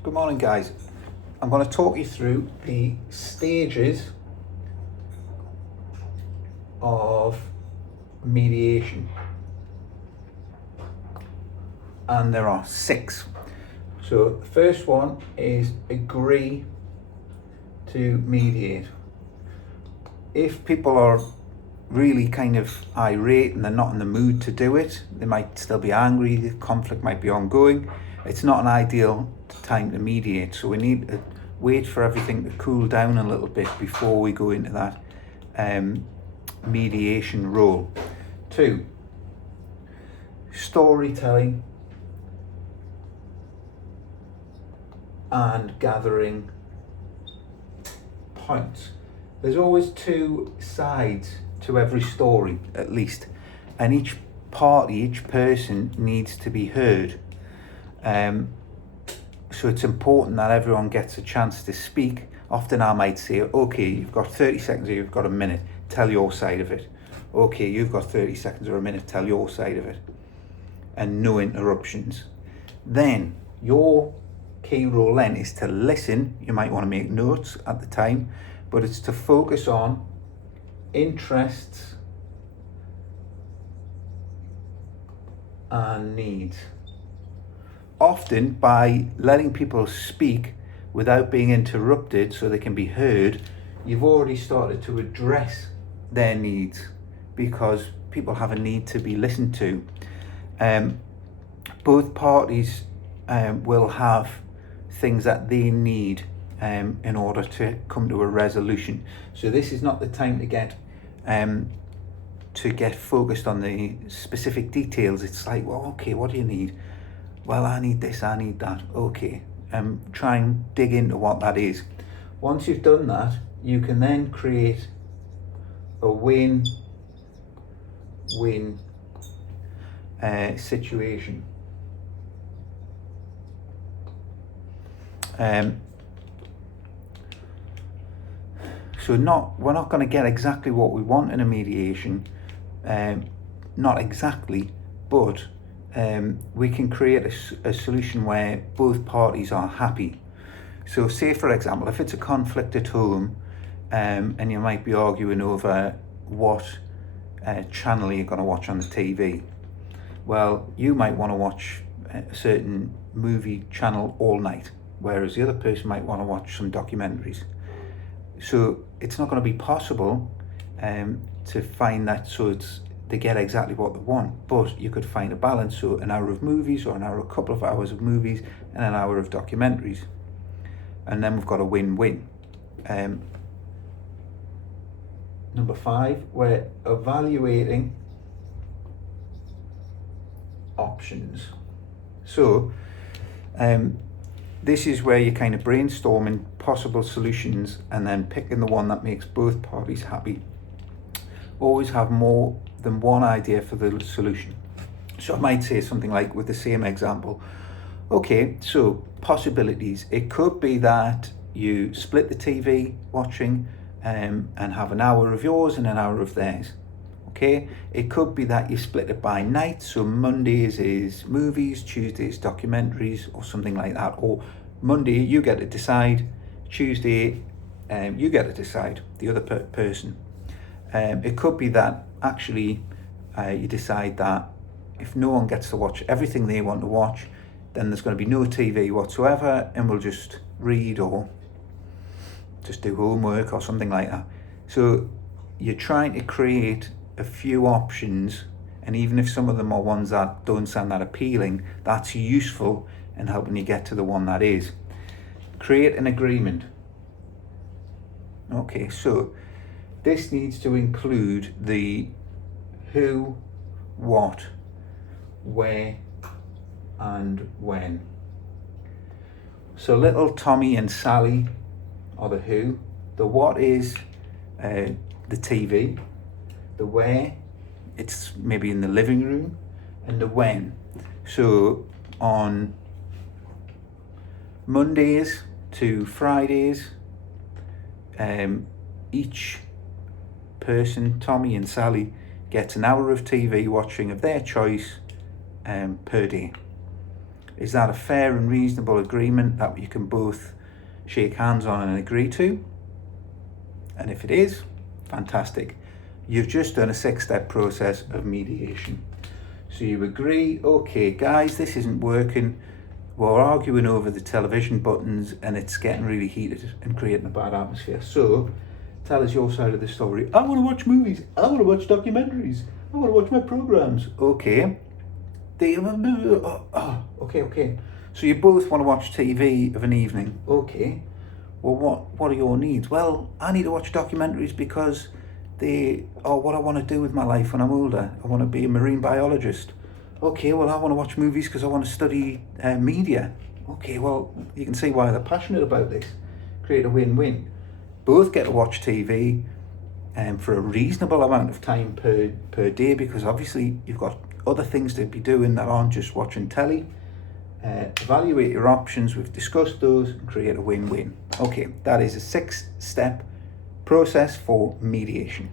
Good morning, guys. I'm going to talk you through the stages of mediation, and there are 6. So the first one is agree to mediate. If people are really kind of irate and they're not in the mood to do it, they might still be angry, the conflict might be ongoing, it's not an ideal time to mediate. So we need to wait for everything to cool down a little bit before we go into that mediation role. 2, storytelling and gathering points. There's always 2 sides to every story, at least, and each party, each person needs to be heard. So it's important that everyone gets a chance to speak. Often I might say, okay, you've got 30 seconds or you've got a minute, tell your side of it. Okay, you've got 30 seconds or a minute, tell your side of it. And no interruptions. Then your key role then is to listen. You might want to make notes at the time, but it's to focus on interests and needs. Often by letting people speak without being interrupted so they can be heard, you've already started to address their needs, because people have a need to be listened to. Both parties will have things that they need in order to come to a resolution. So this is not the time to get focused on the specific details. It's like, well, okay, what do you need? Well, I need this, I need that. Okay, try and dig into what that is. Once you've done that, you can then create a win-win situation. So we're not going to get exactly what we want in a mediation, not exactly, but we can create a solution where both parties are happy. So say, for example, if it's a conflict at home, and you might be arguing over what channel you're going to watch on the TV. Well, you might want to watch a certain movie channel all night, whereas the other person might want to watch some documentaries. So it's not going to be possible to find that so they get exactly what they want, but you could find a balance. So an hour of movies, or a couple of hours of movies, and an hour of documentaries, and then we've got a win-win. Number 5, we're evaluating options. So this is where you're kind of brainstorming possible solutions and then picking the one that makes both parties happy. Always have more than one idea for the solution. So I might say something like, with the same example, okay, so possibilities. It could be that you split the TV watching and have an hour of yours and an hour of theirs. Okay, it could be that you split it by night, so Mondays is movies, Tuesdays documentaries, or something like that. Or Monday you get to decide, Tuesday you get to decide, the other person. It could be that actually you decide that if no one gets to watch everything they want to watch, then there's going to be no TV whatsoever, and we'll just read or just do homework or something like that. So you're trying to create a few options, and even if some of them are ones that don't sound that appealing, that's useful in helping you get to the one that is. Create an agreement. Okay, so this needs to include the who, what, where, and when. So little Tommy and Sally are the who. The what is the TV. The where, it's maybe in the living room. And the when. So on Mondays to Fridays, each person, Tommy and Sally, gets an hour of TV watching of their choice per day. Is that a fair and reasonable agreement that you can both shake hands on and agree to? And if it is, fantastic. You've just done a 6-step process of mediation. So you agree, okay guys, this isn't working. We're arguing over the television buttons and it's getting really heated and creating a bad atmosphere. So tell us your side of the story. I want to watch movies. I want to watch documentaries. I want to watch my programs. Okay. Okay. So you both want to watch TV of an evening. Okay. Well, what are your needs? Well, I need to watch documentaries because they are what I want to do with my life when I'm older. I want to be a marine biologist. Okay, well, I want to watch movies because I want to study media. Okay, well, you can see why they're passionate about this. Create a win-win. Both get to watch TV for a reasonable amount of time per day, because obviously you've got other things to be doing that aren't just watching telly. Evaluate your options. We've discussed those and create a win-win. Okay, that is a 6-step process for mediation.